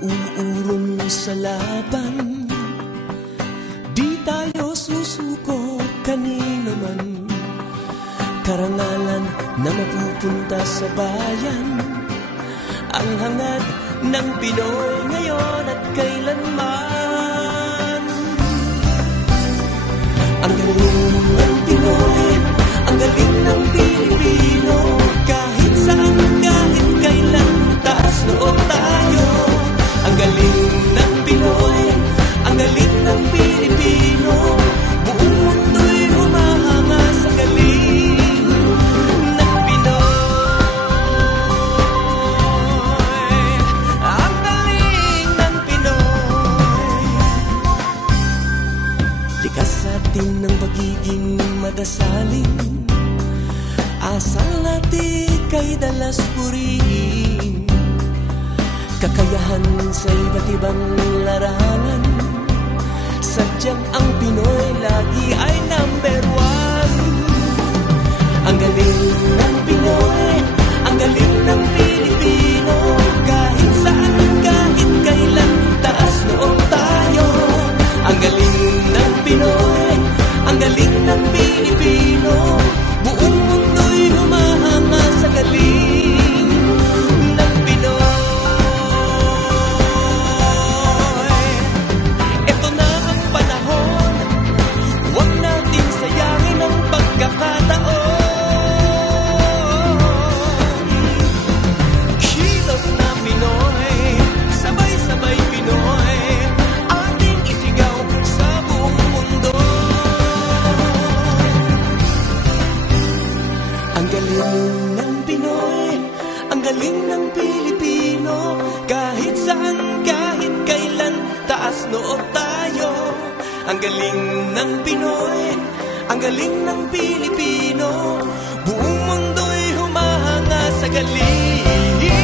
uurong sa laban, di tayo susuko kanino man. Karangalan na mapupunta sa bayan, ang hangad ng Pinoy ngayon at kailanman. Ang galing ng Pinoy, ang galing ng Pilipino, kahit saan, kahit kailan, taas loob tayo. Ang galing ng Pinoy, ang galing ng Pilipino, buong mundo'y humahanga sa galing ng Pinoy. Ang galing ng Pinoy. Likas sa atin ng pagiging madasaling, asal natin kay dalas purihin. Kakayahan sa iba't ibang larangan, sadyang ang Pinoy lagi ay number one. Ang galing ng Pinoy, ang galing ng Pilipino, kahit saan, kahit kailan, taas loob tayo. Ang galing ng Pinoy, ang galing ng Pilipino, buong mundo'y humahanga sa galing ng Pinoy. Ito na ang panahon, huwag natin sayangin ang pagkakataon. Kilos na Pinoy, sabay-sabay Pinoy, ating isigaw sa buong mundo. Ang galing ng Pinoy, ang galing ng Pilipino, kahit saan, kahit kailan, taas loob tayo. Ang galing ng Pinoy, ang galing ng Pilipino, buong mundo'y humahanga sa galing